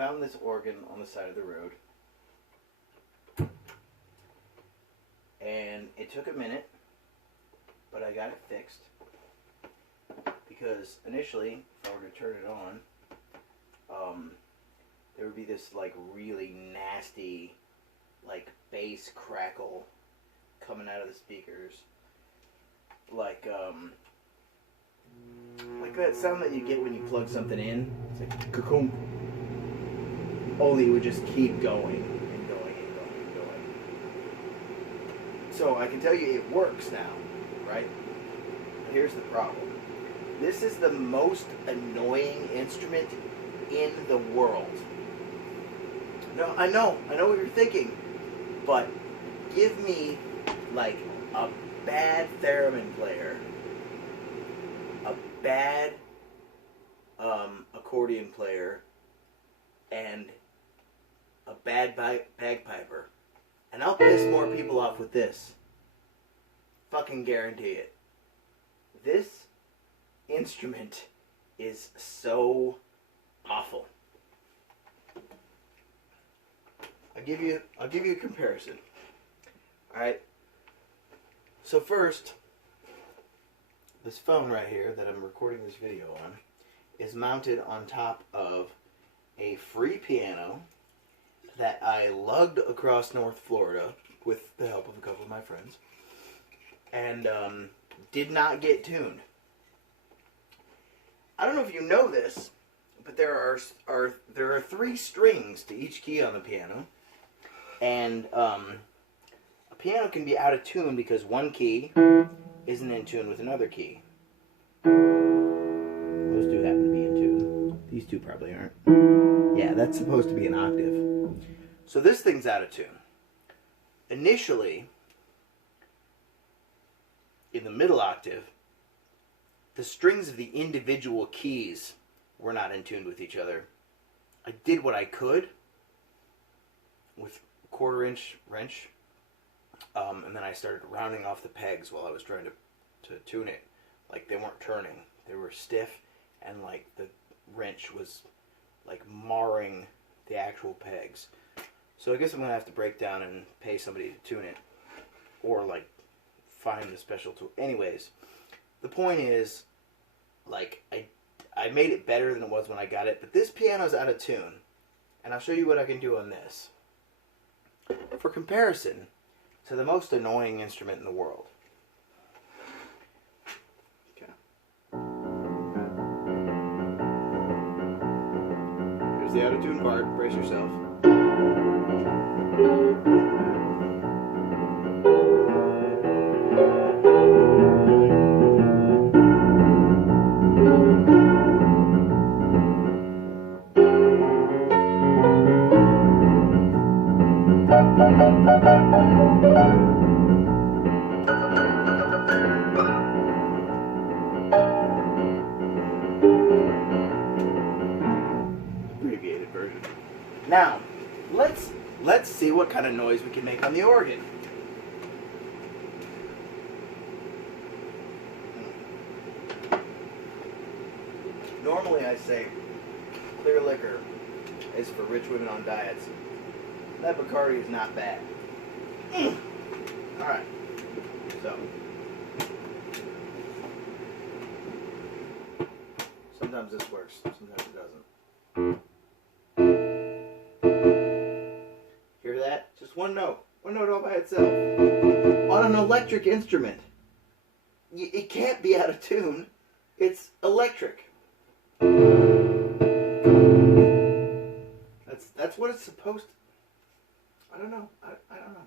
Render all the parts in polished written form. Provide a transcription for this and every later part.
found this organ on the side of the road. And it took a minute, but I got it fixed. Because initially, if I were to turn it on, there would be this like really nasty like bass crackle coming out of the speakers. Like that sound that you get when you plug something in. It's like ka-koom. Only it would just keep going and going and going and going. So I can tell you it works now, right? But here's the problem. This is the most annoying instrument in the world. No, I know what you're thinking, but give me like a bad theremin player, a bad accordion player, and a bad bagpiper, and I'll piss more people off with this. Fucking guarantee it. This instrument is so awful. I'll give you a comparison. Alright. So first, this phone right here that I'm recording this video on is mounted on top of a free piano that I lugged across North Florida with the help of a couple of my friends, and did not get tuned. I don't know if you know this, but there are 3 strings to each key on the piano, and a piano can be out of tune because one key isn't in tune with another key. Those two happen to be in tune. These two probably aren't. Yeah, that's supposed to be an octave. So this thing's out of tune. Initially, in the middle octave, the strings of the individual keys were not in tune with each other. I did what I could with a 1/4-inch wrench, and then I started rounding off the pegs while I was trying to tune it. Like, they weren't turning. They were stiff, and like the wrench was like marring the actual pegs. So I guess I'm gonna have to break down and pay somebody to tune it, or like find the special tool. Anyways, the point is, like, I made it better than it was when I got it, but this piano's out of tune, and I'll show you what I can do on this. For comparison to the most annoying instrument in the world. Okay. Here's the out of tune part. Brace yourself. Abbreviated version. Now, let's see what kind of noise we can make on the organ. Normally I say clear liquor is for rich women on diets. That Bacardi is not bad. Alright, so sometimes this works, sometimes it doesn't. Hear that? Just one note all by itself. On an electric instrument. It can't be out of tune. It's electric. That's what it's supposed to. I don't know. I don't know.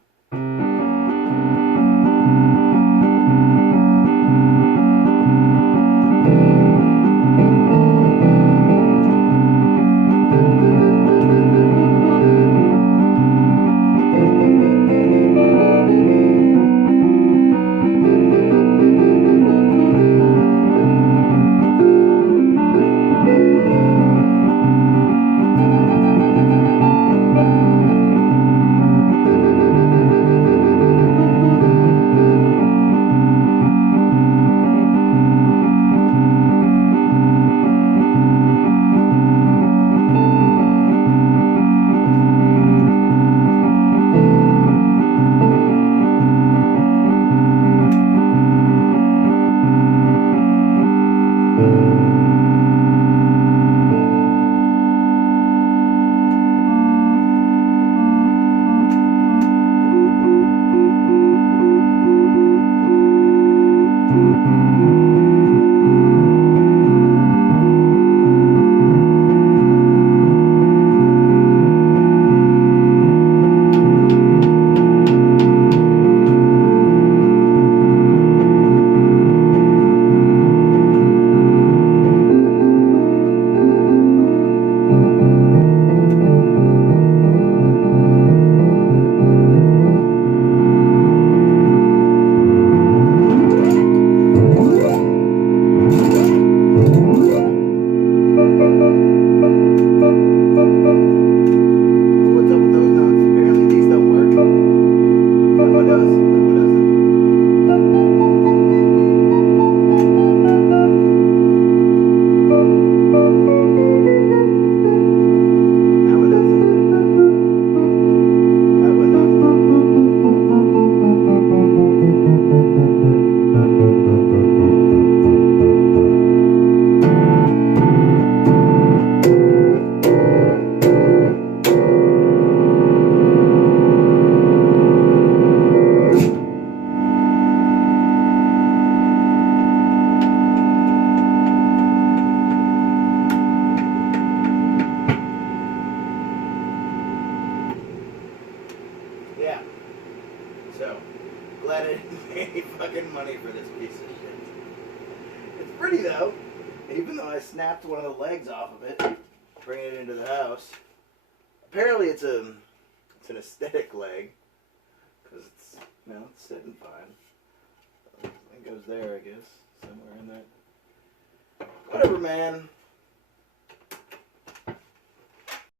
snapped one of the legs off of it, bringing it into the house. Apparently it's an aesthetic leg, because it's, you know, it's sitting fine. It goes there, I guess, somewhere in that. Whatever, man.